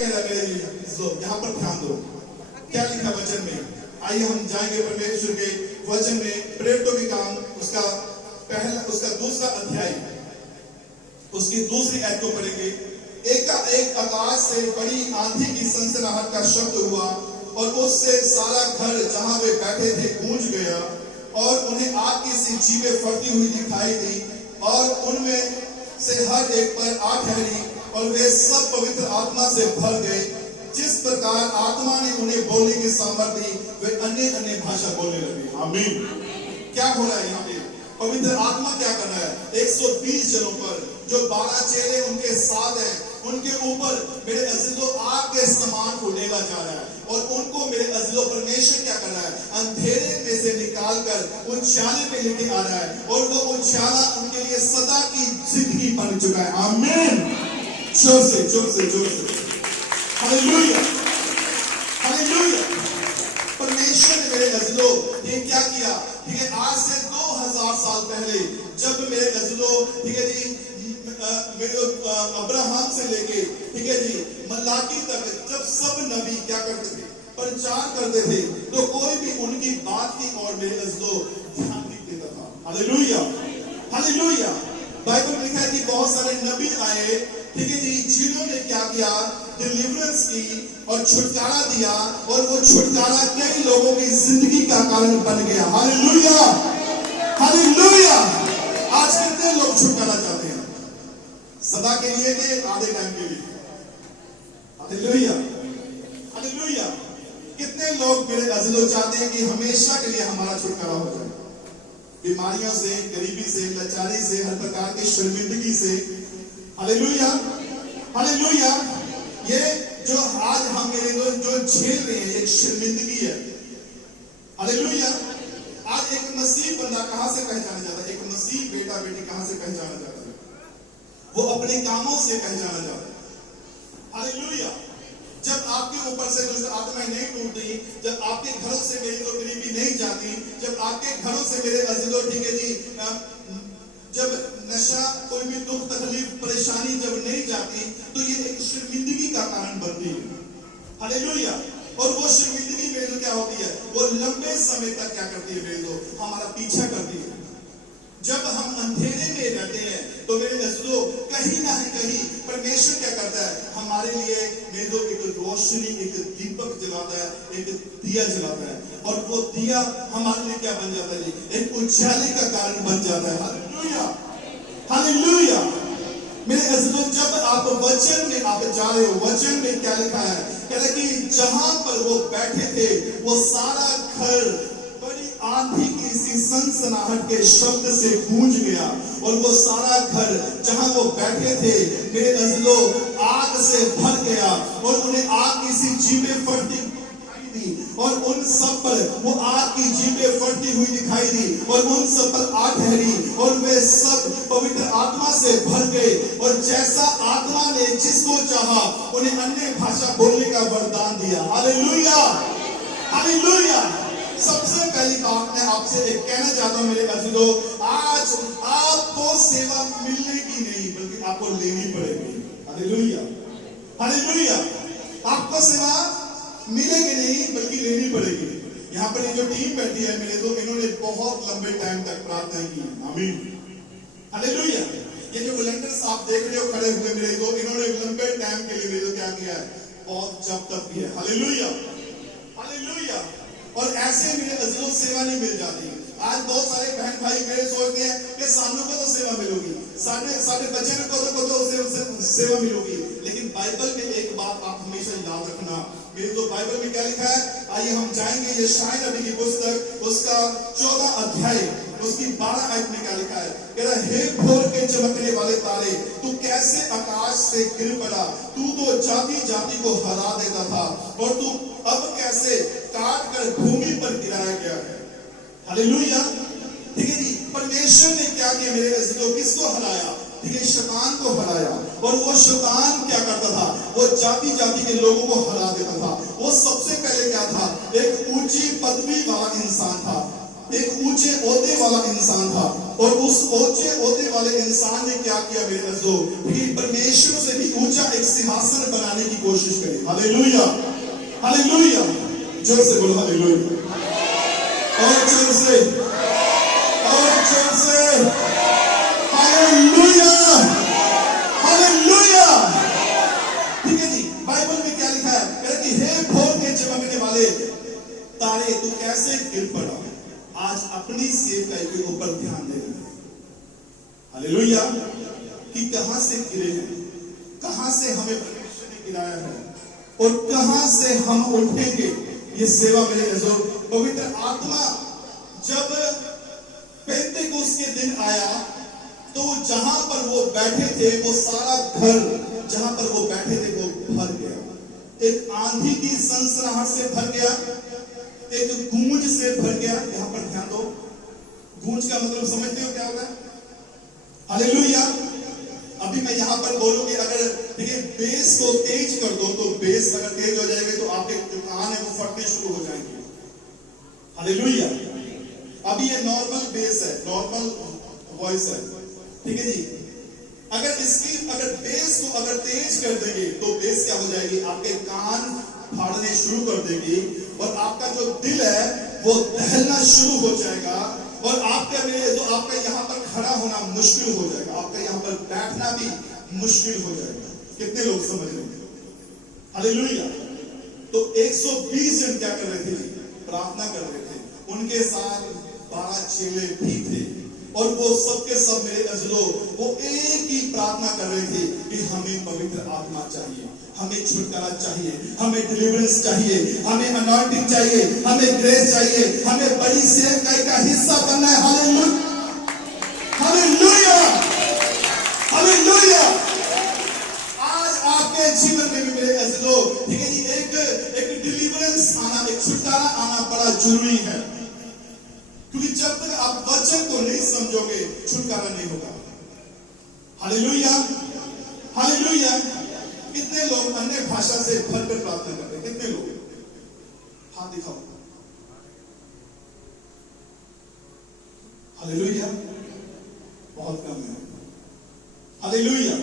कह रहा है मेरे लोग, यहाँ पर ध्यान दो क्या लिखा वचन में। आइए हम जाएंगे परमेश्वर के वचन में, प्रेरितों के काम उसका दूसरा अध्याय, उसकी दूसरी आयत को पढ़ेंगे। एक आकाश से बड़ी आंधी की सनसनाहट का शब्द हुआ और उससे सारा घर जहां वे बैठे थे गूंज गया और उन्हें आग की सी जीभें फटती हुई दिखाई दी और उनमें से हर एक पर आग ठहरी और वे सब पवित्र आत्मा से भर गए। जिस प्रकार आत्मा ने उन्हें बोलने की सामर्थ्य दी वे अन्य अन्य भाषा बोलने लगे। आमीन। क्या हो रहा है यहाँ पे? पवित्र आत्मा क्या कर रहा है? 120 जनों पर जो 12 चेले उनके साथ हैं, उनके ऊपर मेरे अजीजों आग के समान उड़ेला जा रहा है और उनको मेरे अजीजों परमेश्वर क्या कर रहा है? अंधेरे में से निकाल कर उजाले में लेके आ रहा है और वो उजाला उनके लिए सदा की जिंदगी बन चुका है। आमीन। जोर से जोर से जोर से हालेलुया हालेलुया। परमेश्वर ने मेरे अजीजों ये क्या किया? ठीक है, आज से 2000 साल पहले जब मेरे अजीजों, ठीक है जी, मेरे अब्राहम से लेके, ठीक है जी, मलाकी तक जब सब नबी क्या करते थे? प्रचार करते थे, तो कोई भी उनकी बात की और मेरे अजीजों ध्यान नहीं देता था। Hallelujah hallelujah. बाइबल में लिखा है कि बहुत सारे नबी आए, ठीक है जी, जिन्होंने क्या किया? डिलीवरेंस की और छुटकारा दिया और वो छुटकारा कई लोगों की जिंदगी का कारण बन गया। Hallelujah hallelujah. आज कितने लोग छुटकारा चाहते हैं? सदा के लिए के आधे टाइम के लिए? Hallelujah hallelujah. कितने लोग मेरे अजीजों चाहते हैं कि हमेशा के लिए हमारा छुटकारा हो जाए? बीमारियों से, गरीबी से, लाचारी से, हर प्रकार की शर्मिंदगी से। Hallelujah hallelujah. ये जो आज हम मेरे जो झेल रहे हैं एक शर्मिंदगी है। हालेलुया। आज एक मसीह बंदा कहां से पहचाना जाता है? एक मसीह बेटा बेटी कहां से पहचाना जाता है? वो अपने कामों से पहचाना जाता है। हालेलुया। जब आपके ऊपर से दुष्ट आत्माएं नहीं टूटती, जब आपके घरों से मेरी तो गरीबी नहीं जाती, जब आपके घरों से मेरे अजीजों, ठीक है जी, जब नशा, कोई भी दुख तकलीफ परेशानी जब नहीं जाती, तो ये एक शर्मिंदगी का कारण बनती है। हालेलुया। और वो शर्मिंदगी मेरे जो क्या होती है? वो लंबे समय तक क्या करती है? मेरे जो हमारा पीछा करती है। जब हम अंधेरे में रहते हैं तो मेरे अजीजों कहीं ना कहीं परमेश्वर क्या करता है? हमारे लिए मेरे जो एक रोशनी, एक दीपक जलाता है, एक दिया जलाता है और वो दिया हमारे लिए क्या बन जाता है जी? एक उजाले का कारण बन जाता है। Hallelujah hallelujah. मेरे अजीजों जब आप वचन में आप जा रहे हो, वचन में क्या लिखा है? कह रहा है कि जहां पर वो बैठे थे वो सारा घर बड़ी आंधी की सी सनसनाहट के शब्द से गूंज गया और वो सारा घर जहां वो बैठे थे मेरे अजीजों आग से भर गया और उन्हें आग की सी जीभें फटती और उन सब पर वो आग की जीभें फटती हुई दिखाई दी और उन सब पर आग ठहरी और वे सब पवित्र आत्मा से भर गए और जैसा आत्मा ने जिसको चाहा उन्हें अन्य भाषा बोलने का वरदान दिया। Hallelujah hallelujah. सबसे पहली बात मैं आपसे एक कहना चाहता हूं मेरे अजीजों, आज आपको सेवा मिलेगी नहीं बल्कि आपको लेनी पड़ेगी। Hallelujah hallelujah. आपको सेवा मिलेगी नहीं बल्कि लेनी पड़ेगी। यहाँ पर ये जो टीम बैठी है मेरे तो इन्होंने बहुत लंबे टाइम तक प्रार्थना की। आमीन हालेलुया। ये जो वॉलंटियर्स आप देख रहे हो खड़े हुए मेरे तो इन्होंने लंबे टाइम के लिए मेरे तो क्या किया है? बहुत जब तक किया है। Hallelujah hallelujah. और ऐसे मेरे अजीजों सेवा नहीं मिल जाती। आज बहुत सारे बहन भाई मेरे सोचते हैं कि सानू को तो सेवा मिलेगी, सारे बच्चे को तो सेवा मिलेगी, लेकिन बाइबल में एक बात आप हमेशा याद रखना। मेरे तो बाइबल में क्या लिखा है? आइए हम जाएंगे यशायाह नबी की पुस्तक, उसका 14 अध्याय, उसकी 12 आयत में क्या लिखा है? कह रहा है, हे भोर के चमकने वाले तारे, तू कैसे आकाश से गिर पड़ा? तू तो जाति जाति को हरा देता था और तू अब कैसे काट कर भूमि पर गिराया गया है। हालेलुया। ठीक है जी। परमेश्वर ने क्या किया मेरे अजीजों? किसको हराया? ठीक है, शैतान को हराया। और वो शैतान क्या करता था? वो जाति जाति के लोगों को हरा देता था। वो सबसे पहले क्या था? एक ऊंची पदवी वाला इंसान था। एक ऊंचे ओहदे वाला इंसान था, और उस ऊंचे ओहदे वाले इंसान ने क्या किया मेरे अज़ीज़ों, कि परमेश्वर से भी ऊंचा एक सिंहासन बनाने की कोशिश करी। हालेलुया, हालेलुया, जोर से बोलो हालेलुया, और जोर से, और जोर से, हालेलुया, हालेलुया। ठीक है जी, बाइबल में क्या लिखा है, कहता कि हे भोर के चमकने वाले तारे, तू कैसे गिर पड़ा। आज अपनी सेवकाई के ऊपर ध्यान देना। हालेलुया, कि कहां से गिरे हैं, कहां से हमें परमेश्वर ने गिराया है, और कहां से हम उठेंगे। ये सेवा मेरे अज़ीज़ों, पवित्र आत्मा जब पेंतेकोस्त के दिन आया, तो जहां पर वो बैठे थे, वो सारा घर जहां पर वो बैठे थे वो भर गया। एक आंधी की सनसनाहट से भर गया, एक गूंज से भर गया। यहां पर ध्यान दो, गूंज का मतलब समझते हो क्या होता है? हालेलुया। अभी मैं यहां पर बोलूंगी, अगर देखिए बेस को तेज कर दो, तो बेस अगर तेज हो जाएगा तो आपके जो कान है वो फटने शुरू हो जाएंगे। हालेलुया। अभी ये नॉर्मल बेस है, नॉर्मल वॉइस है, ठीक है जी। अगर बेस को अगर तेज कर देंगे तो बेस क्या हो जाएगी, आपके कान फाड़ने शुरू कर देगी, और आपका जो दिल है वो दहलना शुरू हो जाएगा, और आपका यहाँ पर खड़ा होना मुश्किल हो जाएगा, आपका यहाँ पर बैठना भी मुश्किल हो जाएगा। कितने लोग समझ रहे हैं? हालेलुया। तो 120 जन क्या कर रहे थे? प्रार्थना कर रहे थे। उनके साथ 12 चेले भी थे, और वो सबके सब मेरे अज़ीज़ों, वो एक ही प्रार्थना कर रहे थे कि हमें पवित्र आत्मा चाहिए, हमें छुटकारा चाहिए, हमें डिलीवरेंस चाहिए, हमें अनॉइंटिंग चाहिए, हमें ग्रेस चाहिए, हमें बड़ी सेवकाई का हिस्सा बनना है। Hallelujah, hallelujah, hallelujah. आज आपके जीवन में भी मेरे अज़ीज़ों, ठीक है जी, एक डिलीवरेंस आना, एक छुटकारा आना बड़ा जरूरी है, क्योंकि जब तक आप वचन को नहीं समझोगे छुटकारा नहीं होगा। Hallelujah, hallelujah. कितने लोग अन्य भाषा से भरकर प्रार्थना करते हैं? कितने लोग? हाथ दिखाओ। हालेलुया, बहुत कम है। हालेलुया।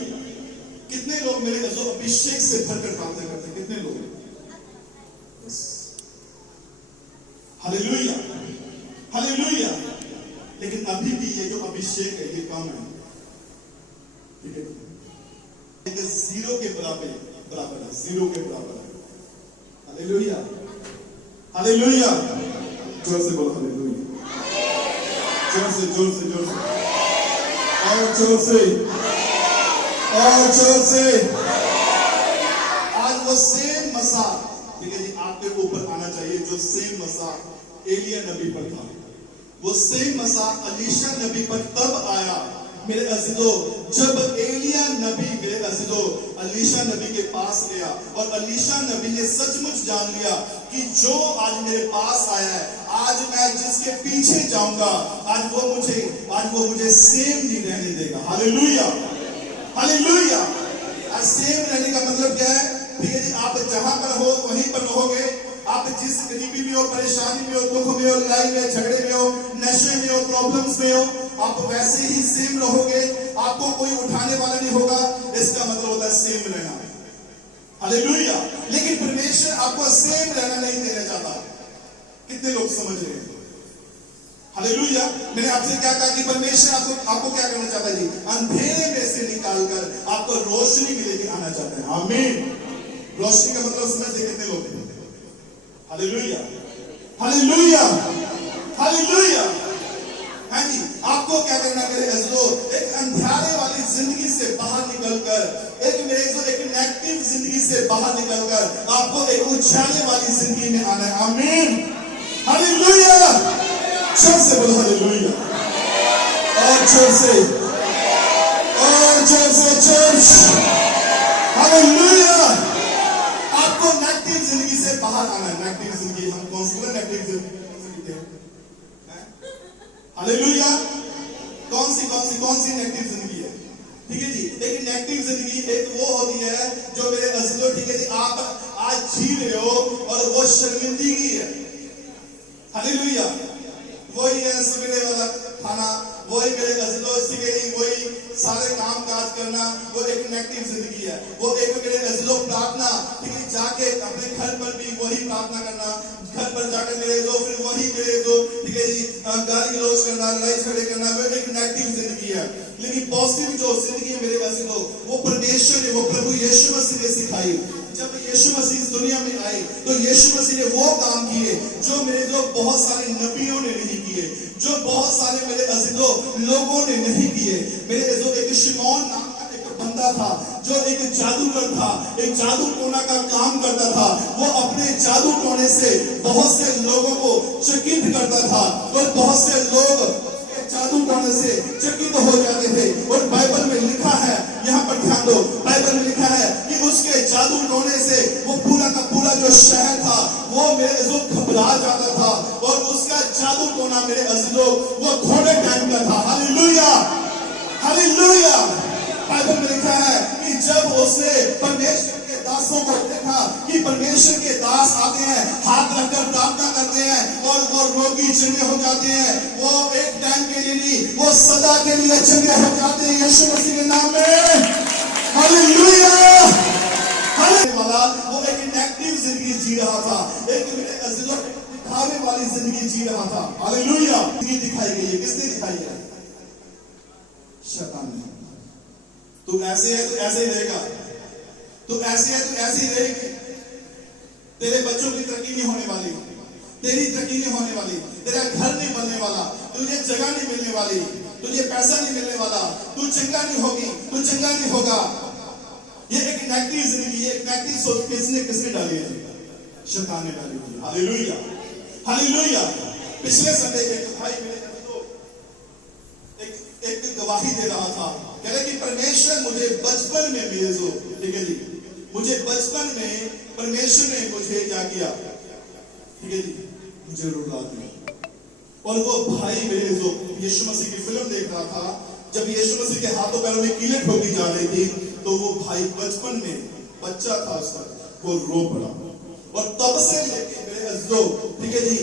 कितने लोग मेरे अज़ीज़ों अभिषेक से भरकर प्रार्थना करते हैं? कितने लोग? बस। Hallelujah, hallelujah. लेकिन अभी भी ये जो अभिषेक है ये कम है, ठीक है? जीरो के बराबर है, जीरो के बराबर है। Hallelujah, hallelujah. जोर से बोलो हालेलुया, जोर से, जोर से, जोर से, और जोर से, और जोर से। आज वो सेम मसाह, ठीक है जी, आपके ऊपर आना चाहिए, जो सेम मसाह एलिया नबी पर था। वो सेम मसाह अलीशा नबी पर तब आया मेरे अज़ीज़ों, जब एलिया नबी मेरे अज़ीज़ों अलीशा नबी के पास गया, और अलीशा नबी ने सचमुच जान लिया कि जो आज मेरे पास आया है, आज मैं जिसके पीछे जाऊंगा, आज वो मुझे सेम नहीं रहने देगा। Hallelujah, hallelujah. आज सेम रहने का मतलब क्या है? ठीक है जी, आप जहां पर हो वहीं पर रहोगे। आप जिस गरीबी में हो, परेशानी में हो, दुख में हो, लड़ाई में, झगड़े में हो, नशे में हो, प्रॉब्लम्स में हो, आप वैसे ही सेम रहोगे। आपको कोई उठाने वाला नहीं होगा। इसका मतलब होता है सेम रहना। हालेलुया। लेकिन परमेश्वर आपको सेम रहना नहीं देना चाहता। कितने लोग समझ रहे हैं? हालेलुया। मैंने आपसे क्या कहा कि परमेश्वर आपको क्या करना चाहता है जी? अंधेरे में से निकालकर आपको रोशनी में लेके आना चाहता है। आमीन। रोशनी का मतलब समझते कितने लोग हैं? Hallelujah, hallelujah, hallelujah. हाँ जी, आपको क्या करना है मेरे अज़ीज़ों? एक अंधेरे वाली जिंदगी से बाहर निकलकर, एक नेगेटिव जिंदगी से बाहर निकलकर आपको एक उछालने वाली जिंदगी में आना है। आमीन, हालेलुया। जोर से बोलो हालेलुया, और जोर से, और जोर से, चर्च। हालेलुया। आपको नेगेटिव जिंदगी से बाहर आना है। नेगेटिव जिंदगी, हम कौन सी नेगेटिव जिंदगी है? हालेलुया। कौन सी नेगेटिव जिंदगी है? ठीक है जी, एक नेगेटिव जिंदगी एक वो होती है जो मेरे अज़ीज़ों, ठीक है जी, आप आज जी रहे हो और वो शर्मिंदगी है। हालेलुया। वही है सवेरे वाला खाना, वही मेरे अजीजों ठीक है जी, वही सारे काम काज करना, वो एक नेगेटिव जिंदगी है। वो एक मेरे अजीजों प्रार्थना ठीक है जाके अपने घर पर भी वही प्रार्थना करना, घर पर जाकर मेरे जो फिर वही मेरे जो ठीक है जी गाली गलौज करना, लड़ाई झगड़े करना, वो एक नेगेटिव जिंदगी है। लेकिन पॉजिटिव जो जिंदगी है मेरे अजीजों, वो परमेश्वर ने, वो प्रभु यीशु मसीह ने सिखाई। जब यीशु मसीह इस दुनिया में आए तो यीशु मसीह ने वो काम किए जो मेरे जो बहुत सारे नबियों ने नहीं किए, जो बहुत सारे मेरे अजीजों लोगों ने नहीं किए। मेरे जो एक शिमौन नाम का एक बंदा था जो एक जादूगर था, एक जादू टोना का काम करता था। वो अपने जादू टोने से बहुत से लोगों को चकित करता था और बहुत से लोग जादू टोने से चकित हो जाते थे। और बाइबल में लिखा है, यहाँ पर ध्यान दो, बाइबल में लिखा है कि उसके जादू टोने से वो पूरा का पूरा जो शहर था वो मेरे जो घबरा जाता था। और उसका जादू टोना मेरे अजीजों वो थोड़े टाइम का था। Hallelujah, hallelujah. बाइबल में लिखा है कि जब उसने परमेश्वर के दासों को देखा कि परमेश्वर के दास आते हैं, हाथ रखकर प्रार्थना करते हैं और वो रोगी चंगे हो जाते हैं, वो एक टाइम के लिए नहीं, वो सदा के लिए चंगे हो जाते हैं यीशु मसीह के नाम में। Hallelujah, hallelujah. वो एक नेगेटिव जिंदगी जी रहा था, एक मेरे अजीजों दिखावे वाली जिंदगी जी रहा था। हालेलुया। जिंदगी दिखाई गई है, किसने दिखाई है? शैतान ने। तू ऐसे है तो ऐसे ही रहेगा, तू ऐसे है तो ऐसे ही रहेगी। तेरे बच्चों की तरक्की नहीं होने वाली, तेरी तरक्की नहीं होने वाली, तेरा घर नहीं बनने वाला, तुझे जगह नहीं मिलने वाली, तुझे पैसा नहीं मिलने वाला, तू चंगा नहीं होगी, तू चंगा नहीं होगा। ये एक नेगेटिव जिंदगी, एक नेगेटिव सोच किसने डाली है? शैतान ने डाली है। Hallelujah, hallelujah. पिछले संडे एक भाई मेरे एक गवाही दे रहा था, कह रहे कि परमेश्वर मुझे बचपन में मेरे जो ठीक है जी, मुझे बचपन में परमेश्वर ने मुझे क्या किया ठीक है जी, मुझे रुला दिया। और वो भाई मेरे जो यीशु मसीह की फिल्म देख रहा था, जब यीशु मसीह के हाथों पैरों में कीलें ठोकी जा रही थी तो वो भाई बचपन में बच्चा था उसका, वो रो पड़ा। और तब से लेके मेरे अजीजों ठीक है जी,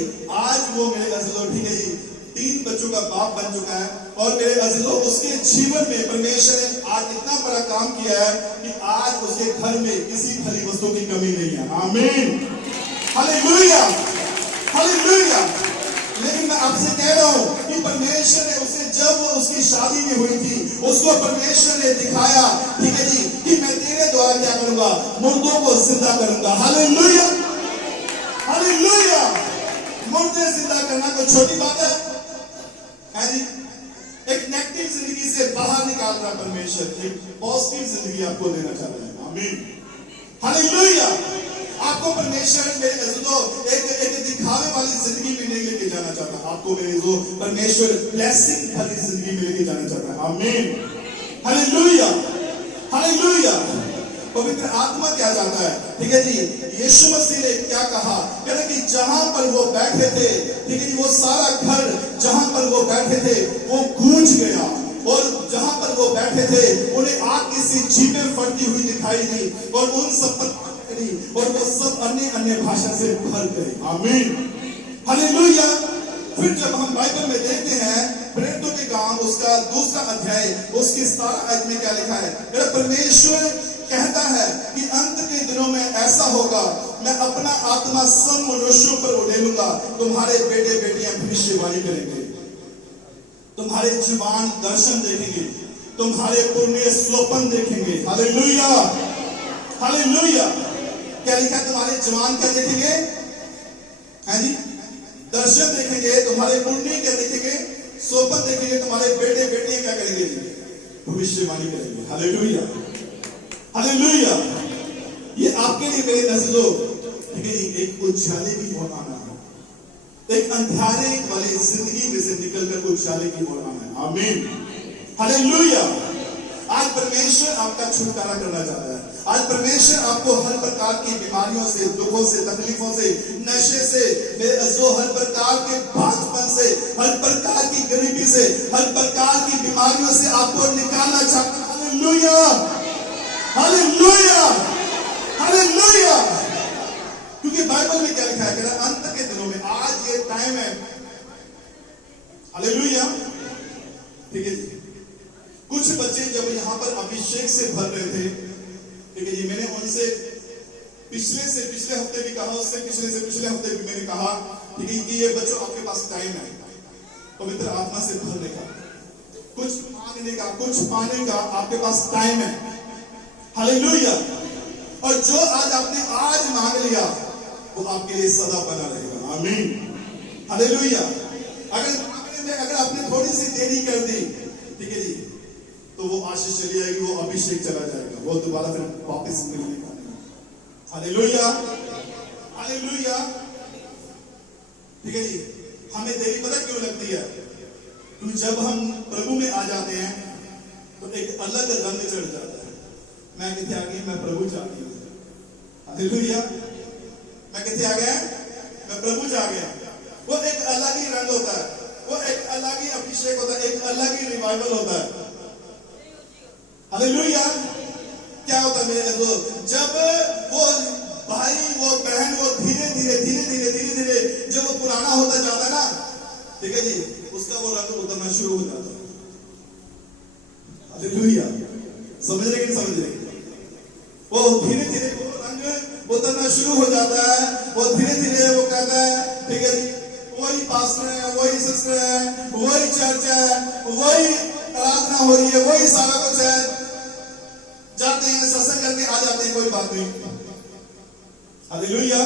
आज वो मेरे अजीजों ठीक है जी 3 बच्चों का बाप बन चुका है। और मेरे अजीजों उसके जीवन में परमेश्वर ने आज इतना बड़ा काम किया है कि आज उसके घर में किसी फली वस्तु की कमी नहीं है। आमीन, हालेलुया, हालेलुया। लेकिन मैं आपसे कह रहा हूं कि परमेश्वर ने उसे, जब वो उसकी शादी में हुई थी, उसको परमेश्वर ने दिखाया ठीक है जी कि मैं तेरे द्वारा क्या करूंगा, मुर्दों को जिंदा करूंगा। Hallelujah, hallelujah. मुर्दे जिंदा करना कोई छोटी बात है जी? एक नेगेटिव जिंदगी से बाहर निकाल रहा परमेश्वर, एक पॉजिटिव जिंदगी आपको देना चाहता है। आमीन, हालेलुया। आपको परमेश्वर मेरे अजीजों एक दिखावे वाली जिंदगी में नहीं लेके जाना चाहता, आपको मेरे जो परमेश्वर ब्लेसिंग वाली जिंदगी में लेके जाना चाहता है। आमीन, हालेलुया, हालेलुया। पवित्र आत्मा क्या चाहता है ठीक है जी? यीशु मसीह ने क्या कहा, कहते कि जहां पर वो बैठे थे ठीक है जी, वो सारा घर जहां पर वो बैठे थे वो गूंज गया। और जहां पर वो बैठे थे उन्हें आग की सी जीभें फटती हुई दिखाई दी और उन सब पर और वो सब अन्य अन्य भाषा से भर गए। आमीन, हालेलुया। फिर जब हम बाइबल में देखते हैं प्रेरितों के काम उसका 2 अध्याय उसकी 17 आयत में क्या लिखा है, परमेश्वर कहता है कि अंत के दिनों में ऐसा होगा, मैं अपना आत्मा सब मनुष्यों पर उड़ेलूंगा, तुम्हारे बेटे बेटियां भविष्यवाणी करेंगे, तुम्हारे जवान दर्शन देखेंगे, तुम्हारे पुण्य स्वप्न देखेंगे। Hallelujah, hallelujah. क्या लिखा है? तुम्हारे जवान क्या देखेंगे? है जी, दर्शन देखेंगे, तुम्हारे पुण्य क्या देखेंगे? स्वप्न देखेंगे, तुम्हारे बेटे बेटियां क्या करेंगे? भविष्यवाणी करेंगे। Hallelujah, hallelujah. ये आपके लिए मेरे अजीजों ठीक है जी, एक उजाले की ओर आना है, एक अंधेरे वाली जिंदगी में से निकलकर उजाले की ओर आना है। आमीन, हालेलुया। आज परमेश्वर आपका छुटकारा करना चाहता है। आज परमेश्वर आपको हर प्रकार की बीमारियों से, दुखों से, तकलीफों से, नशे से, हर प्रकार के बांझपन से, हर प्रकार की गरीबी से, हर प्रकार की बीमारियों से आपको निकालना चाहता है। Hallelujah, hallelujah, hallelujah. क्योंकि बाइबल में क्या लिखा है, अंत के दिनों में, आज ये टाइम है हालेलुया। ठीक है जी। कुछ बच्चे जब यहाँ पर अभिषेक से भर रहे थे, ठीक है जी, मैंने उनसे पिछले हफ्ते भी कहा, उससे पिछले हफ्ते भी मैंने कहा, ठीक है कि ये बच्चों आपके पास टाइम है पवित्र आत्मा से भरने का, कुछ मांगने का, कुछ पाने का आपके पास टाइम है। हालेलुया। और जो आज आपने आज मांग लिया वो आपके लिए सदा बना रहेगा। आमीन। हालेलुया। अगर मांगने में अगर आपने थोड़ी सी देरी कर दी, ठीक है जी, तो वो आशीष चली जाएगी, वो अभिषेक चला जाएगा, वो दोबारा फिर वापस मिलने का नहीं। हालेलुया। हालेलुया। ठीक है जी। हमें देरी पता क्यों लगती है? क्योंकि जब हम प्रभु में आ जाते हैं तो एक अलग रंग चढ़ जाता है। मैं कितने आ गई? मैं प्रभु जा गई। हालेलुया। मैं कितने आ गया? मैं प्रभु जा गया। वो एक अलग ही रंग होता है, वो एक अलग ही अभिषेक होता है, एक अलग ही रिवाइवल होता है। हालेलुया। क्या होता है मेरे दोस्त? जब वो भाई, वो बहन, वो धीरे धीरे जब वो पुराना होता जाता है ना, ठीक है जी, उसका वो रंग उतरना शुरू हो जाता है। हालेलुया। समझ रहे कि समझ रहे? वो धीरे धीरे वो रंग उतरना शुरू हो जाता है। वो धीरे धीरे वो कहता है, ठीक है जी, वही पास्टर है, वही सिस्टर है, वही चर्च है, वही प्रार्थना हो रही है, वही सारा कुछ है, जाते हैं सत्संग करके आ जाते हैं, कोई बात नहीं। हालेलुया।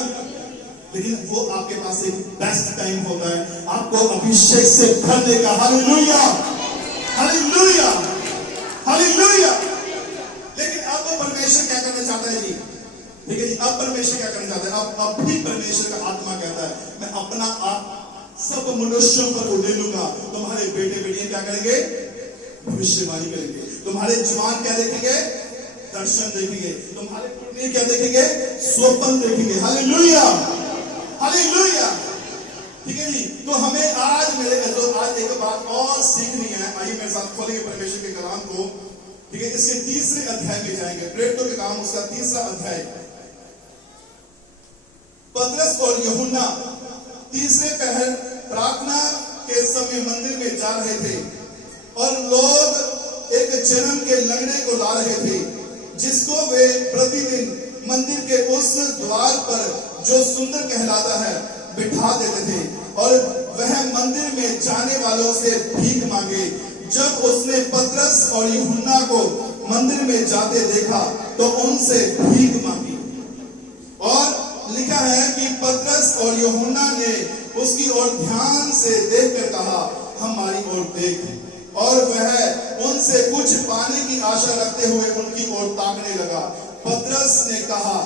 लेकिन वो आपके पास एक बेस्ट टाइम होता है आपको अभिषेक से भरने का। हालेलुया। हालेलुया। हालेलुया। लेकिन अब परमेश्वर क्या करना चाहता है जी? ठीक है जी, अब परमेश्वर क्या करना चाहता है? अब भी परमेश्वर का आत्मा कहता है, मैं अपना आप सब मनुष्यों पर उड़ेलूंगा। तुम्हारे बेटे बेटियां क्या करेंगे? भविष्यवाणी करेंगे। तुम्हारे जवान क्या देखेंगे? दर्शन देखेंगे। तुम्हारे पुण्य क्या देखेंगे? स्वप्न देखेंगे। हालेलुया। हालेलुया। ठीक है जी। तो हमें आज आज एक बात और सीखनी है। आइए मेरे साथ खोलेंगे परमेश्वर के कलाम को। ठीक है, इसके तीसरे अध्याय में जाएंगे। प्रेरितों के काम उसका तीसरा अध्याय। पतरस और यूहन्ना तीसरे पहर प्रार्थना के समय मंदिर में जा रहे थे और लोग एक जन्म के लंगड़े को ला रहे थे, जिसको वे प्रतिदिन मंदिर के उस द्वार पर जो सुंदर कहलाता है बिठा देते थे और वह मंदिर में जाने वालों से भीख मांगे। जब उसने पतरस और यूहन्ना को मंदिर में जाते देखा तो उनसे भीख मांगी। और लिखा है कि पतरस और यूहन्ना ने उसकी ओर ध्यान से देखकर कहा, हमारी ओर देख। और वह उनसे कुछ पाने की आशा रखते हुए उनकी ओर ताकने लगा। पतरस ने कहा,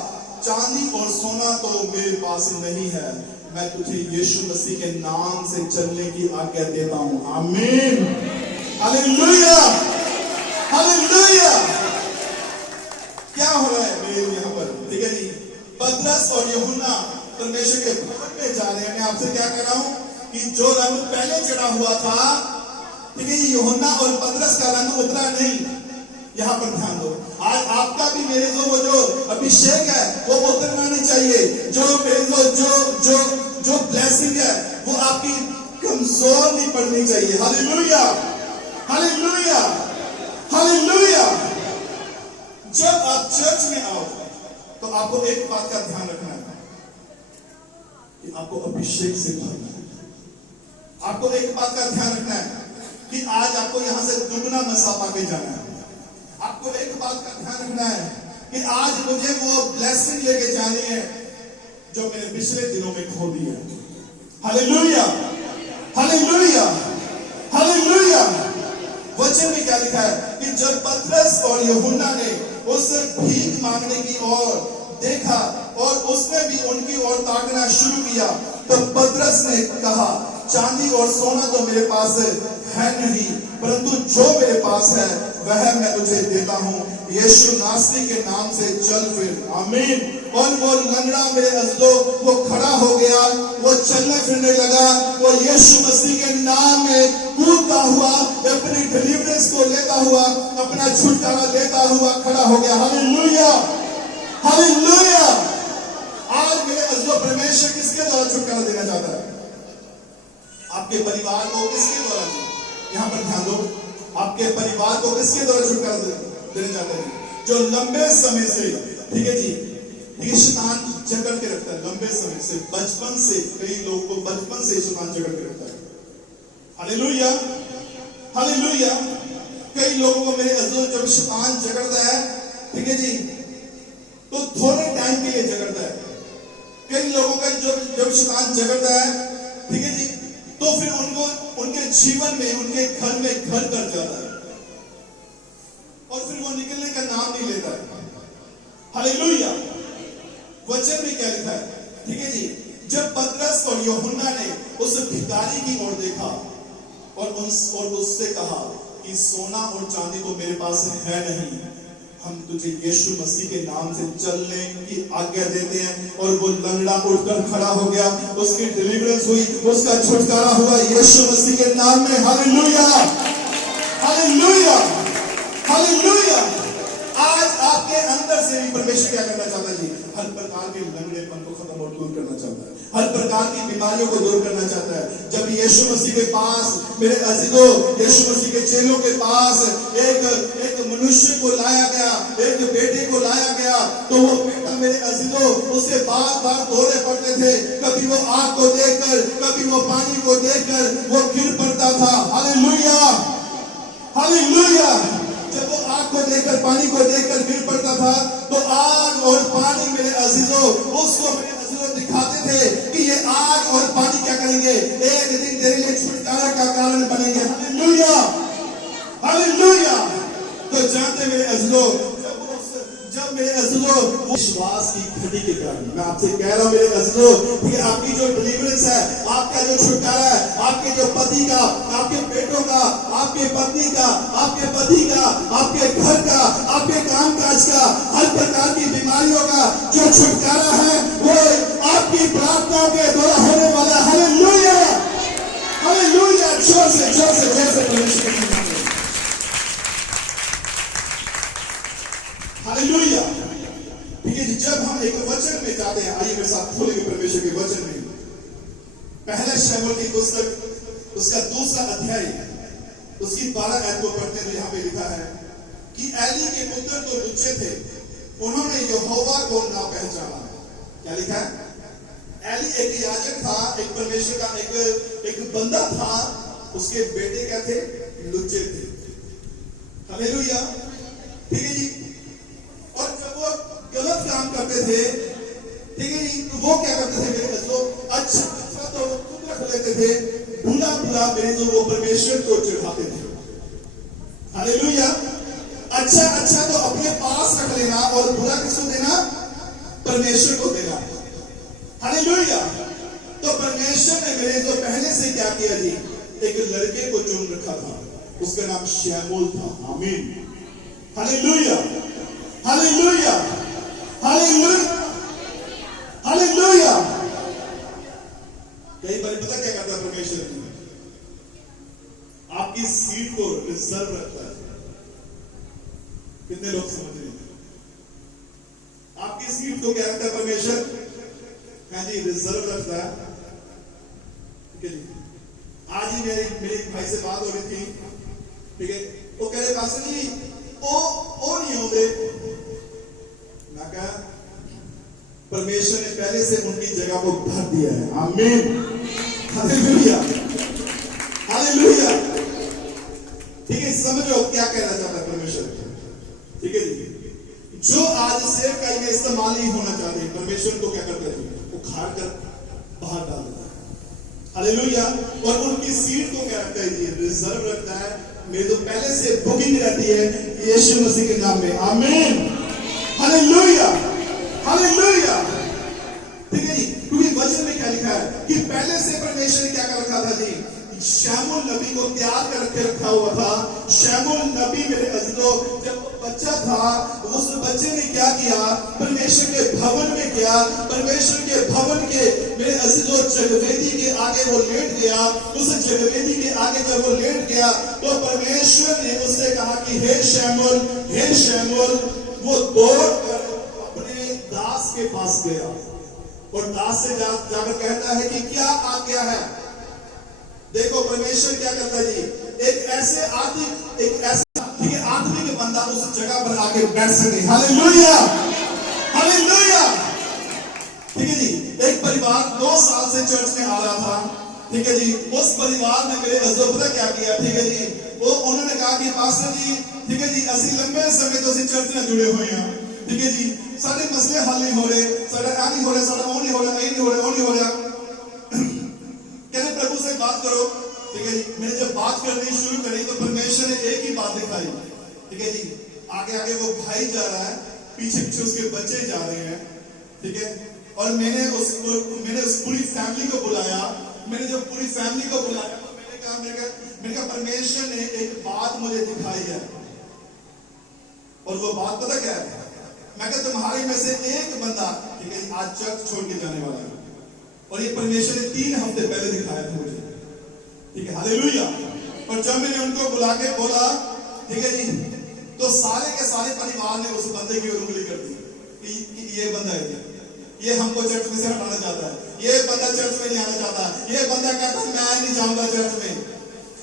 चांदी और सोना तो मेरे पास नहीं है, मैं तुझे यीशु मसीह के नाम से चलने की आज्ञा देता हूं। आमीन। हालेलुया। हालेलुया। क्या हो रहा है मेरे यहाँ पर? ठीक है जी, पतरस और यूहन्ना परमेश्वर के भवन में जा रहे हैं। मैं आपसे क्या कह रहा हूं कि जो रंग पहले चढ़ा हुआ था, ठीक है, यूहन्ना और पतरस का रंग उतरा नहीं। यहां पर ध्यान दो। आज आपका भी मेरे वो जो अभिषेक है वो उतरना नहीं चाहिए। जो मेरे जो ब्लेसिंग है वो आपकी कमजोर नहीं पड़नी चाहिए। हालेलुया। हालेलुया। हालेलुया। जब आप चर्च में आओ तो आपको एक बात का ध्यान रखना है कि आपको अभिषेक से भरना है। आपको एक बात का ध्यान रखना है कि आज आपको यहां से दुगना नशा पाके जाना है। आपको एक बात का ध्यान रखना है कि आज मुझे वो ब्लेसिंग लेके जानी है जो मैंने पिछले दिनों में खो दी है। हालेलुया। हालेलुया। हालेलुया। वचन में क्या लिखा है कि जब पतरस और यूहन्ना ने उस भीख मांगने की ओर देखा और उसने भी उनकी ओर ताकना शुरू किया, तो पतरस ने कहा, चांदी और सोना तो मेरे पास है नहीं, परंतु जो मेरे पास है वह मैं तुझे देता हूं। यीशु नासरी के नाम से चल फिर। आमीन। और वो लंगड़ा मेरे अज़ीज़ों वो खड़ा हो गया, वो चलने फिरने लगा, वो यीशु मसीह के नाम में कूदता हुआ, अपनी डिलीवरेंस को लेता हुआ, अपना छुटकारा लेता हुआ खड़ा हो गया। हालेलुया। हालेलुया। आज मेरे अज़ीज़ों परमेश्वर किसके द्वारा छुटकारा देना चाहता है? आपके आपके परिवार को किसके द्वारा दी? यहाँ पर ध्यान दो, आपके परिवार को किसके द्वारा छुटकारा देने जाते हैं? जो लंबे समय से, ठीक है जी, ठीक है, शैतान जकड़ के रखता है लंबे समय से, बचपन से। कई लोग को बचपन से शैतान जकड़ के रखता है। Hallelujah, hallelujah. कई लोगों को मेरे अज़ीज़ों जब शैतान जकड़ता है, ठीक है जी, तो थोड़े टाइम के लिए जकड़ता है। कई लोगों का जब शैतान जकड़ता है, ठीक है जी, तो फिर उनको उनके जीवन में, उनके घर में घर कर जाता है और फिर वो निकलने का नाम नहीं लेता है। हालेलुया। वचन में क्या लिखा है, ठीक है जी, जब पतरस और यूहन्ना ने उस भिखारी की ओर देखा और उससे कहा कि सोना और चांदी तो मेरे पास है नहीं, हम तुझे यीशु मसीह के नाम से चलने की आज्ञा देते हैं। और वो लंगड़ा उठकर खड़ा हो गया, उसकी डिलीवरेंस हुई, उसका छुटकारा हुआ यीशु मसीह के नाम में। Hallelujah, hallelujah, hallelujah. आज आपके अंदर से भी परमेश्वर क्या करना चाहता है जी? हर प्रकार के लंगड़ेपन को खत्म और दूर करना चाहता है, हर प्रकार की बीमारियों को दूर करना चाहता है। जब यीशु मसीह के पास, मेरे अज़ीज़ों, यीशु मसीह के चेलों के पास एक मनुष्य को लाया गया, एक बेटे को लाया गया, तो वो बेटा, मेरे अज़ीज़ों, उसे बार बार दौरे पड़ते थे। कभी वो आग को देखकर, कभी वो पानी को देखकर वो गिर पड़ता था। Hallelujah, hallelujah. जब वो आग को देखकर, पानी को देखकर गिर पड़ता था, तो आग और पानी, मेरे अज़ीज़ों, उसको मेरे अज़ीज़ों दिखाते थे कि ये आग और पानी क्या करेंगे? एक दिन तेरे लिए छुटकारा का कारण बनेंगे। Hallelujah, hallelujah. तो जानते मेरे अज़ीज़ों, जब मेरे अज़ीज़ों विश्वास की घटी के कारण, मैं आपसे कह रहा हूं मेरे अज़ीज़ों, कि आपकी जो डिलीवरेंस है, आपका जो छुटकारा है, आपके जो पति का, आपके बेटों का, आपके पत्नी का, आपके पति का, आपके घर का, आपके कामकाज का, हर प्रकार की बीमारियों का जो छुटकारा है, वो आपकी प्रार्थनाओं के द्वारा होने वाला। Hallelujah, hallelujah. जोर से, जोर से, जोर से परमेश्वर की महिमा। हालेलुया, ठीक है जी। जब हम एक वचन में जाते हैं, आइए मेरे साथ खोलेंगे परमेश्वर के वचन में। पहला शमूएल की पुस्तक, उसका दूसरा अध्याय, उसकी 12 आयत को पढ़ते हैं। तो यहाँ पे लिखा है कि एली के पुत्र तो लुच्चे थे, उन्होंने यहोवा को ना पहचाना। क्या लिखा है? एली एक याजक था, एक परमेश्वर का एक बंदा था, उसके बेटे क्या थे? लुच्चे थे। हालेलुया, ठीक है जी। और जब वो गलत काम करते थे, ठीक है जी, तो वो क्या करते थे मेरे बच्चों? अच्छा तो वो खुद रख लेते थे, बुरा बुरा मेरे जो वो परमेश्वर को चढ़ाते थे। हालेलुया। अच्छा तो अपने पास रख लेना और बुरा किसको देना? परमेश्वर को देना। हालेलुया। तो परमेश्वर ने मेरे जो पहले से क्या किया जी? एक लड़के को चुन रखा था, उसका नाम शमूएल था। आमीन, हालेलुया, हालेलुया, हालेलुया, हालेलुया। कई बार पता क्या करता है परमेश्वर? आपकी सीट को रिजर्व रखता है। कितने लोग समझ रहे हैं? आपकी सीट को क्या रखता है परमेश्वर? हाँ जी, रिजर्व रखता है। ठीक है जी। आज ही मेरे भाई से बात हो रही थी, ठीक है, वो कह रहे पास्टर जी ओ नहीं होंगे। मैं कहा परमेश्वर ने पहले से उनकी जगह को भर दिया है। आमीन, हालेलुया, हालेलुया। ठीक है, समझो क्या कहना चाहता है परमेश्वर। ठीक है जी। जो आज सेब का इन्हें इस्तेमाल नहीं होना चाहते, परमेश्वर को क्या करते हैं? वो खाड़ कर बाहर डाल देता है। हालेलुया। और उनकी सीट को क्या रखता है? ये रिजर्व रखता है। मेरी तो पहले से बुकिंग रहती है यीशु मसीह के नाम में। आमीन, हालेलुया, हालेलुया। ठीक है जी। क्योंकि वचन में क्या लिखा है कि पहले से परमेश्वर ने क्या कर रखा था जी? शमूएल नबी को तैयार करके रखा हुआ था। शमूएल नबी मेरे अज़ीज़ों, जब वो बच्चा था, उस बच्चे ने क्या किया? परमेश्वर के भवन में गया। परमेश्वर के भवन के मेरे अज़ीज़ों जगवेदी के आगे वो लेट गया। उस जगवेदी के आगे जब वो लेट गया तो परमेश्वर ने उससे कहा कि हे शमूएल, हे शमूएल। वो दौड़कर अपने दास के पास गया और दास से जाकर कहता है कि क्या आज्ञा है? देखो परमेश्वर क्या करता है जी, एक ऐसे ठीक है आत्मिक बंदा उस जगह पर आके बैठ सके। Hallelujah, hallelujah. ठीक है जी, एक परिवार 2 साल से चर्च में आ रहा था। ठीक है जी, उस परिवार ने मेरे अजोबदा क्या किया, ठीक है जी, वो उन्होंने कहा कि पास्टर जी, ठीक है जी, असि लंबे समय तो असि चर्च में जुड़े हुए हैं, ठीक है जी, सारे मसले हल नहीं हो रहे, सारा आ नहीं हो रहा, सारा वो नहीं हो रहा, नहीं हो रहा, वो नहीं हो रहा। कहते प्रभु से बात करो। ठीक है जी, मैंने जब बात करनी शुरू करी तो परमेश्वर ने एक ही बात दिखाई। ठीक है जी, आगे आगे वो भाई जा रहा है, पीछे पीछे उसके बच्चे जा रहे हैं। ठीक है, और मैंने उस पूरी फैमिली को बुलाया। मैंने जब पूरी फैमिली को बुलाया तो मैंने कहा परमेश्वर ने एक बात मुझे दिखाई है, और वो बात पता क्या है? मैं कहा तुम्हारे में से एक बंदा, ठीक है, आज चर्च छोड़ के जाने वाला है, और ये परमेश्वर ने 3 हफ्ते पहले दिखाया था मुझे। ठीक है, हालेलुया। और जब मैंने उनको बुला के बोला, ठीक है जी, तो सारे के सारे परिवार ने उस बंदे की उंगली कर दी कि ये बंदा है, ये हमको चर्च में से हटाना चाहता है, ये बंदा चर्च में नहीं आना चाहता, ये बंदा कहता है मैं नहीं जाऊंगा चर्च में।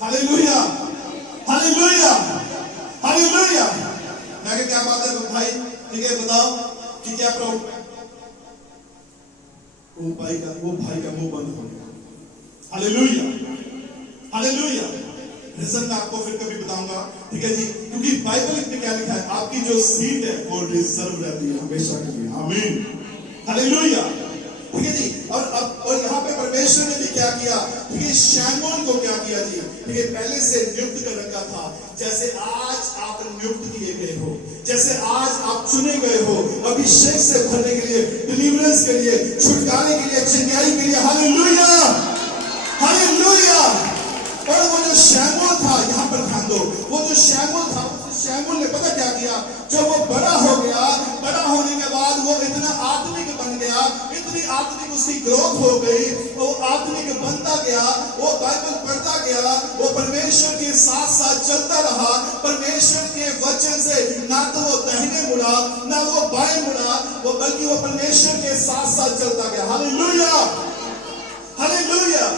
Hallelujah, hallelujah, hallelujah. मैं क्या बात है भाई, ठीक है, बताओ कि क्या प्रॉब्लम है? वो भाई का मुंह बंद हो गया। Hallelujah, hallelujah. रीजन मैं आपको फिर कभी बताऊंगा। ठीक है जी, क्योंकि बाइबल में क्या लिखा है, आपकी जो सीट है वो रिजर्व रहती है हमेशा के लिए। आमीन, हालेलुया। ठीक है जी, और यहाँ पे परमेश्वर ने भी क्या किया, ठीक है, शैमोन को क्या किया जी, ठीक है, पहले से नियुक्त कर रखा था। जैसे आज आप नियुक्त किए गए हो, जैसे आज आप चुने गए हो अभिषेक से भरने के लिए, डिलीवरेंस के लिए, छुटकारे के लिए, चंगाई के लिए। Hallelujah, hallelujah. और वो जो शैमोन था, यहाँ पर ध्यान दो, वो जो शैमोन था, शैमूल ने पता क्या किया, जब वो बड़ा हो गया, बड़ा होने के बाद वो इतना आत्मिक बन गया, इतनी आत्मिक उसकी ग्रोथ हो गई, वो आत्मिक बनता गया, वो बाइबल पढ़ता गया, वो परमेश्वर के साथ साथ चलता रहा। परमेश्वर के वचन से ना तो वो दाहिने मुड़ा, ना वो बाएं मुड़ा, वो बल्कि वो परमेश्वर के साथ साथ चलता गया। Hallelujah, hallelujah.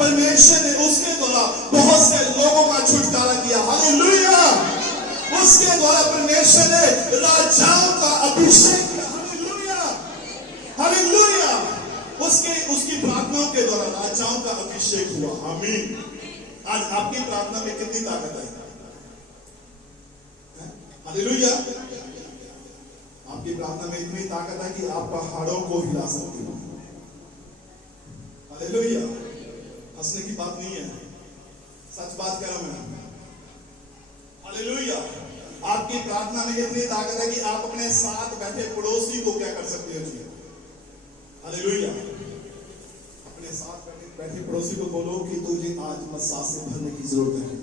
परमेश्वर ने उसके द्वारा बहुत से लोगों का छुटकारा किया। हालेलुया। उसके द्वारा परमेश्वर ने राजाओं का अभिषेक किया। Hallelujah, hallelujah. उसकी प्रार्थनाओं के द्वारा राजाओं का अभिषेक हुआ। आमीन। आज आपकी प्रार्थना में कितनी ताकत है? हालेलुया। आपकी प्रार्थना में इतनी ताकत है कि आप पहाड़ों को हिला सकते हो। हालेलुया। हंसने की बात नहीं है, सच बात कह रहा हूं मैं। हालेलुया। आपकी प्रार्थना में इतनी ताकत है कि आप अपने साथ बैठे पड़ोसी को क्या कर सकते हो जी? हालेलुया। अपने साथ बैठे पड़ोसी को बोलो कि तुझे आज मसाज से भरने की जरूरत है,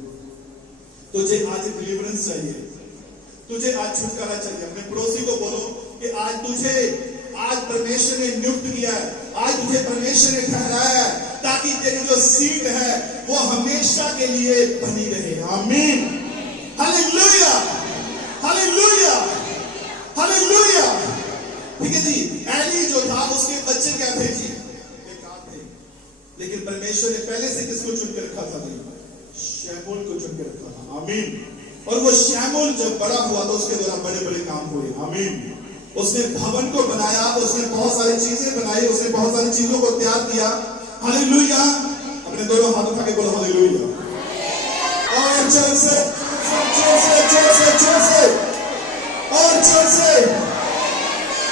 तुझे आज डिलीवरेंस चाहिए, तुझे आज छुटकारा चाहिए। अपने पड़ोसी को बोलो कि आज परमेश्वर ने नियुक्त किया है, आज तुझे परमेश्वर ने ठहराया है, ताकि तेरी जो सीट है वो हमेशा के लिए बनी रहे। आमीन, हालेलुया, हालेलुया, हालेलुया। ठीक है जी, एली जो था उसके बच्चे क्या थे जी? बेकार थे, लेकिन परमेश्वर ने पहले से किसको चुन के रखा था? शैमूल को चुन के रखा था। आमीन। और वो शैमूल जब बड़ा हुआ तो उसके द्वारा बड़े बड़े काम हुए। आमीन। उसने भवन को बनाया, उसने बहुत सारी चीजें बनाई, उसने बहुत सारी चीजों को तैयार किया। हालेलुया। अपने दोनों हाथ उठा के बोलो हालेलुया। और जोर से, जोर से, जोर से, जोर से, और जोर से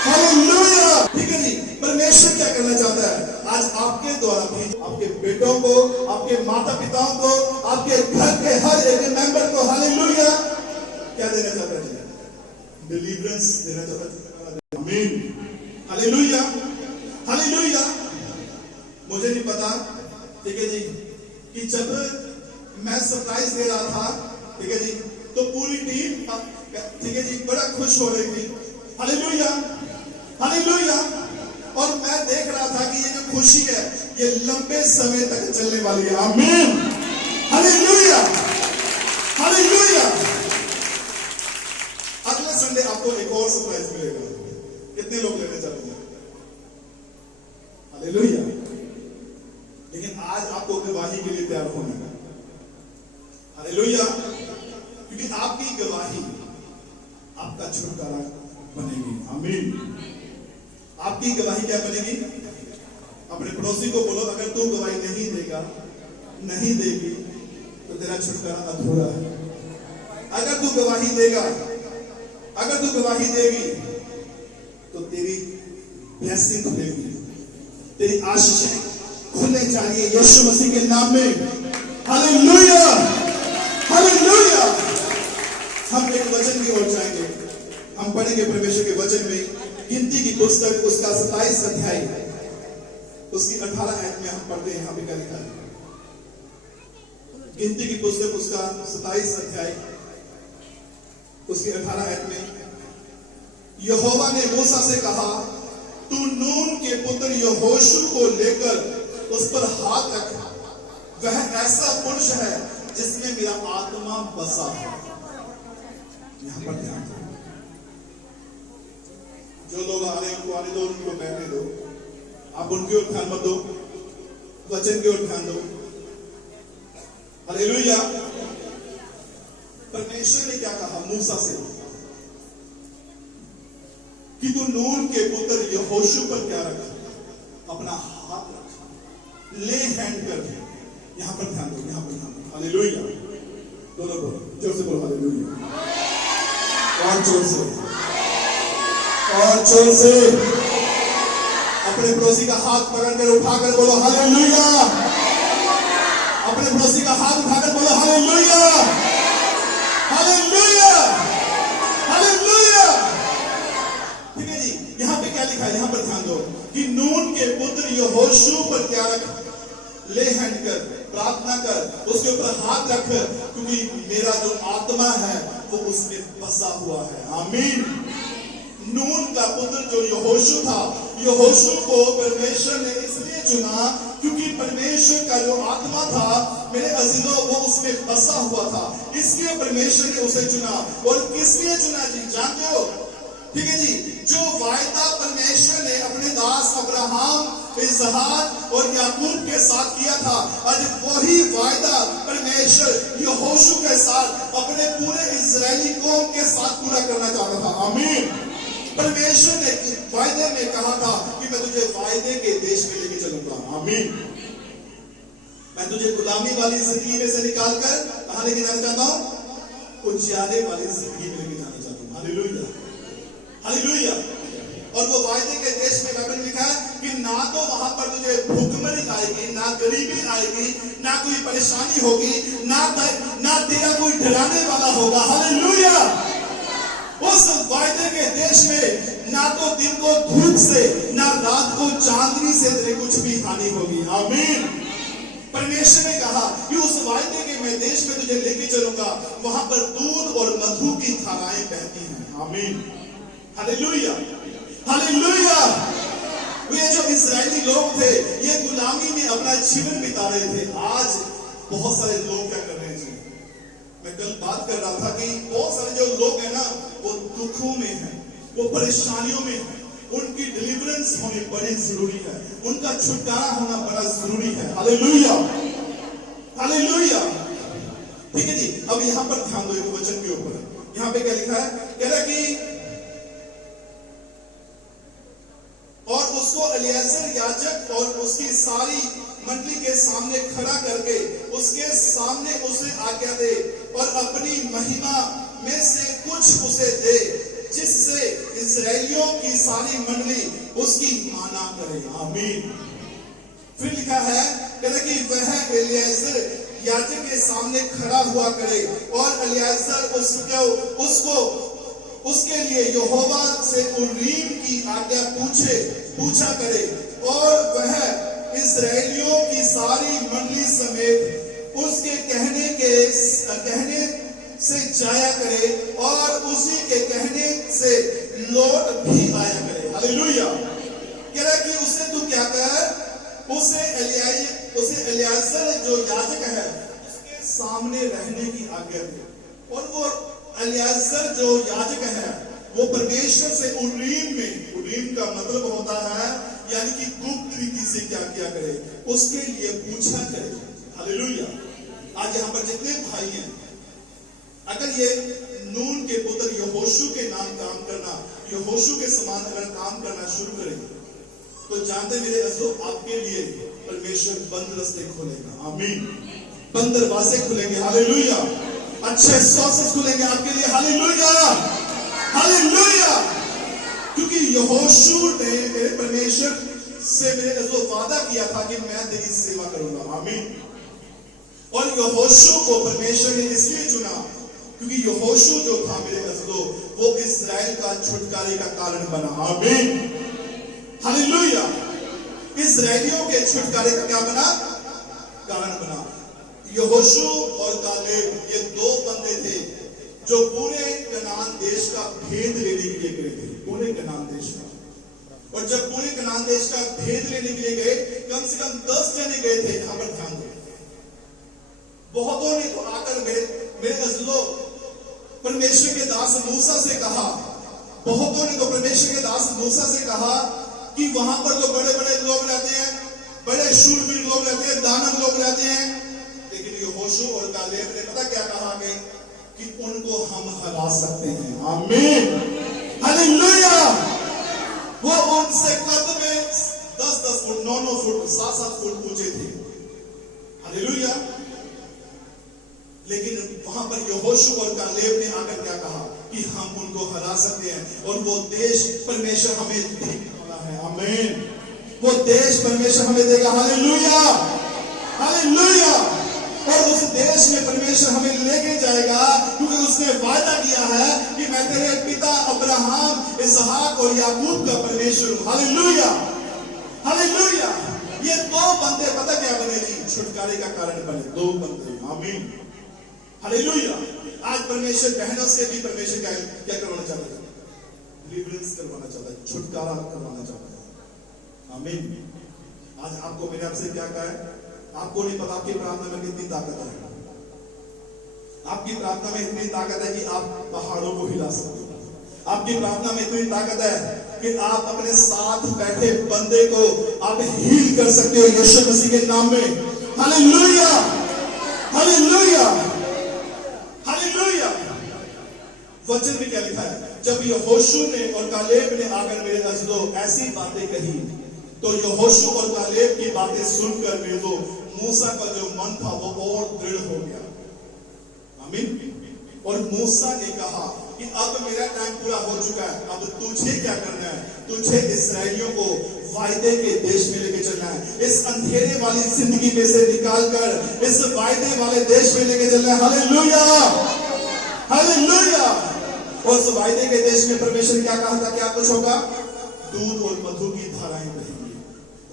हालेलुया। ठीक है जी, परमेश्वर क्या करना चाहता है? आज आपके द्वारा भी आपके बेटों को, आपके माता पिताओं को, आपके घर के हर एक मेंबर को हालेलुया क्या देना चाहता है? डिलीवरेंस देना चाहता है। आमीन, हालेलुया, हालेलुया। मुझे नहीं पता, ठीक है जी, कि जब मैं सरप्राइज दे रहा था, ठीक है जी, तो पूरी टीम, ठीक है जी, बड़ा खुश हो रही थी। Hallelujah, hallelujah. और मैं देख रहा था कि ये जो खुशी है ये लंबे समय तक चलने वाली है। आमीन, हालेलुया, हालेलुया। अगले संडे आपको एक और सरप्राइज मिलेगा। कितने लोग लेने चाहते हैं? हालेलुया। लेकिन आज आपको गवाही के लिए तैयार होना है। हालेलुया। क्योंकि आपकी गवाही आपका छुटकारा बनेगी। आमीन। आपकी गवाही क्या बनेगी? अपने पड़ोसी को बोलो, अगर तू गवाही नहीं देगा, नहीं देगी, तो तेरा छुटकारा अधूरा है। अगर तू गवाही देगा, अगर तू गवाही देगी, तो तेरी ब्लेसिंग खुलेगी, तेरी आशीषें खुलने चाहिए यीशु मसीह के नाम में। Hallelujah, hallelujah. हम एक वचन की ओर जाएंगे। हम पढ़ेंगे परमेश्वर के वचन में गिनती की पुस्तक उसका 27 अध्याय उसकी 18 आयत में हम पढ़ते हैं। यहाँ पे क्या लिखा है? गिनती की पुस्तक उसका 27 अध्याय उसकी 18 आयत में यहोवा ने मूसा से कहा, तू नून के पुत्र यहोशू को लेकर उस पर हाथ रख, वह ऐसा पुरुष है जिसमें मेरा आत्मा बसा है। यहां पर ध्यान दो, जो लोग आ रहे हैं उनको आने दो, उनको बैठने दो। आप उनकी ओर ध्यान मत दो, वचन की ओर ध्यान दो। हालेलुया। परमेश्वर ने क्या कहा मूसा से कि तू नून के पुत्र यहोशू पर क्या रख, अपना हाथ रख, ले हैंड कर। यहां पर ध्यान दो, यहां पर ध्यान दो। हालेलुया। दोनों बोलो, जोर से बोलो हालेलुया। और जोर से, और जोर से। अपने पड़ोसी का हाथ पकड़कर उठाकर बोलो हालेलुया। अपने पड़ोसी का हाथ उठाकर बोलो हालेलुया, हालेलुया, हालेलुया। ठीक है जी। यहां पे क्या लिखा है? यहां पर ध्यान दो कि नून के पुत्र यहोशू पर क्या रख, ले हैंड कर, प्रार्थना कर, उसके ऊपर हाथ रख, क्योंकि मेरा जो आत्मा है वो उसमें बसा हुआ है। आमीन। नून का पुत्र जो यहोशू था, यहोशू को परमेश्वर ने इसलिए चुना क्योंकि परमेश्वर का जो आत्मा था मेरे अजीजों वो उसमें बसा हुआ था, इसलिए परमेश्वर ने उसे चुना। और किस लिए चुना जी? जानते हो? ठीक है जी। जो वायदा परमेश्वर ने अपने दास अब्राहम, इसहाक और याकूब के साथ किया था, आज वही वायदा परमेश्वर यहोशू के साथ अपने पूरे इजरायली कौम के साथ पूरा करना चाहता था। आमीन। परमेश्वर ने वायदे में कहा था कि मैं तुझे वायदे के देश में लेके चलूंगा। आमीन। मैं तुझे गुलामी वाली जिंदगी में से निकालकर कहां लेके जाना चाहता हूं? उजियारे वाली जिंदगी में लेके जाना चाहता हूं। Hallelujah, hallelujah. और वो वायदे के देश में बाइबल लिखा है कि ना तो वहां पर तुझे भूखमरी आएगी, ना गरीबी आएगी, ना कोई परेशानी होगी, ना तेरा कोई डराने वाला होगा। हालेलुया। उस वायदे के देश में ना तो दिन को धूप से, ना रात को चांदनी से तेरे कुछ भी हानि होगी। आमीन। परमेश्वर ने कहा कि उस वायदे के मैं देश में तुझे लेके चलूंगा, वहां पर दूध और मधु की धाराएं बहती हैं। आमीन। Hallelujah, hallelujah. ये जो इजरायली लोग थे ये गुलामी में अपना जीवन बिता रहे थे। आज बहुत सारे लोग क्या कर रहे हैं जी? मैं कल बात कर रहा था कि बहुत सारे जो लोग हैं ना वो दुखों में हैं, वो परेशानियों में हैं। उनकी डिलीवरेंस होनी बड़ी जरूरी है, उनका छुटकारा होना बड़ा जरूरी है। Hallelujah, hallelujah. ठीक है जी। अब यहां पर ध्यान दो एक वचन के ऊपर। यहां पे क्या लिखा है? कह रहा है कि और उसको एलियाजर याजक और उसकी सारी मंडली के सामने खड़ा करके उसके सामने उसे आज्ञा दे और अपनी महिमा में से कुछ उसे दे, जिससे इजराइलियों की सारी मंडली उसकी माना करे। आमीन। फिर लिखा है कि वह एलियाजर याजक के सामने खड़ा हुआ करे और एलियाजर उसके लिए यहोवा से उरीम की आज्ञा पूछा करे और वह इस्राएलियों की सारी मंडली समेत उसके कहने से जाया करे और उसी के कहने से लौट भी आया करे। हालेलुया। कह रहा कि उसे तू क्या कर, उसे एलियाजर जो याजक है उसके सामने रहने की आज्ञा दे। और वो एलियाजर जो याजक है वो परमेश्वर से उरीम का मतलब होता है यानी कि गुप्त रीति से क्या किया करे, उसके लिए पूछा करे। हालेलुया। आज यहाँ पर जितने भाई हैं, अगर ये नून के पुत्र यहोशू के नाम काम करना, यहोशू के समान अगर काम करना शुरू करें, तो जानते मेरे अज़ीज़ों, आपके लिए परमेश्वर बंद रास्ते खोलेगा। आमीन। बंद दरवाजे खुलेंगे। हालेलुया। अच्छे सोर्सेस खुलेंगे आपके लिए। Hallelujah, hallelujah. क्योंकि यहोशू ने मेरे परमेश्वर से मेरे अज़ीज़ों वादा किया था कि मैं तेरी सेवा करूंगा। आमीन। और यहोशू को परमेश्वर ने इसलिए चुना क्योंकि यहोशू जो था मेरे अज़ीज़ों, वो इस्राएल का छुटकारे का कारण बना। आमीन, हालेलुया। इस्राएलियों के छुटकारे का क्या बना? कारण बना। यहोशू और कालेब ये दो बंदे थे जो पूरे कनान देश का भेद लेने के लिए गए थे, पूरे कनान देश का। और जब पूरे कनान देश का भेद लेने के लिए गए, कम से कम 10 जने गए थे। यहां पर ध्यान दो, बहुतों ने तो आकर मेरे अज़ीज़ों परमेश्वर के दास मूसा से कहा, बहुतों ने तो परमेश्वर के दास मूसा से कहा कि वहां पर जो बड़े बड़े लोग रहते हैं, बड़े शूरवीर लोग रहते हैं, दानव लोग रहते हैं, लेकिन यहोशू और कालेब ने पता क्या कहा कि उनको हम हरा सकते हैं। आमीन, हालेलुया। वो उनसे कद में 10-10 फुट, 9-9 फुट, 7-7 फुट ऊंचे थे। हालेलुया। लेकिन वहां पर यहोशू और कालेब ने आकर क्या कहा कि हम उनको हरा सकते हैं, और वो देश परमेश्वर हमें देने वाला है। आमीन। वो देश परमेश्वर हमें देगा। Hallelujah, hallelujah. और उस देश में परमेश्वर हमें लेके जाएगा, क्योंकि उसने वादा किया है कि मैं तेरे पिता अब्राहम, इसहाक और याकूब का परमेश्वर हूं। Hallelujah, hallelujah. ये दो बंदे पता क्या बने जी? छुटकारे का कारण बने, दो बंदे। आमीन, हालेलुया। आज परमेश्वर बहनों से भी परमेश्वर क्या करवाना चाहता है? डिलीवरेंस करवाना चाहता है, छुटकारा करवाना चाहता है। आमीन। आज आपको मैंने आपसे क्या कहा है? आपको नहीं पता आपकी प्रार्थना में कितनी ताकत है। आपकी प्रार्थना में इतनी ताकत है कि आप पहाड़ों को हिला सकते हो। आपकी प्रार्थना में इतनी ताकत है कि आप अपने साथ बैठे बंदे को आप हील कर सकते हो यीशु मसीह के नाम में। Hallelujah, hallelujah, hallelujah. वचन में क्या लिखा है? जब यहोशू ने और कालेब ने आकर मेरे अज़ीज़ों ऐसी बातें कही, तो यहोशू और कालेब की बातें सुनकर मेरे तो मूसा का जो मन था वो और दृढ़ हो गया। आमीन। और मूसा ने कहा कि अब मेरा टाइम पूरा हो चुका है, अब तुझे क्या करना है? तुझे इस्राएलियों को वायदे के देश में लेके चलना है। इस अंधेरे वाली जिंदगी में से निकालकर इस वायदे वाले देश में लेके चलना है। Hallelujah, hallelujah. और उस वायदे के देश में परमेश्वर क्या कहा था? क्या कुछ होगा? दूध और मधु की धाराएं बहेंगी।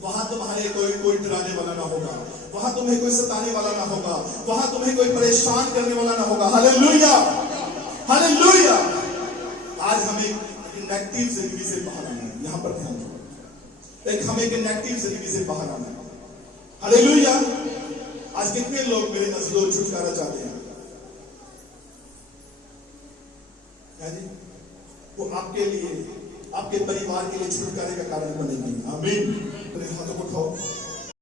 वहां तुम्हारे कोई डराने वाला ना होगा, वहां तुम्हें कोई सताने वाला ना होगा, वहां तुम्हें कोई परेशान करने वाला ना होगा। Hallelujah, hallelujah. आज हमें नेगेटिव जिंदगी से बाहर आना है। यहां पर ध्यान दो, एक हमें नेगेटिव जिंदगी से बाहर आना है। हालेलुया। आज कितने लोग मेरे अज़ीज़ों छुटकारा चाहते हैं? जी, वो आपके लिए, आपके परिवार के लिए छुटकारे का कारण बनेगी। आमीन। हाथों को उठाओ।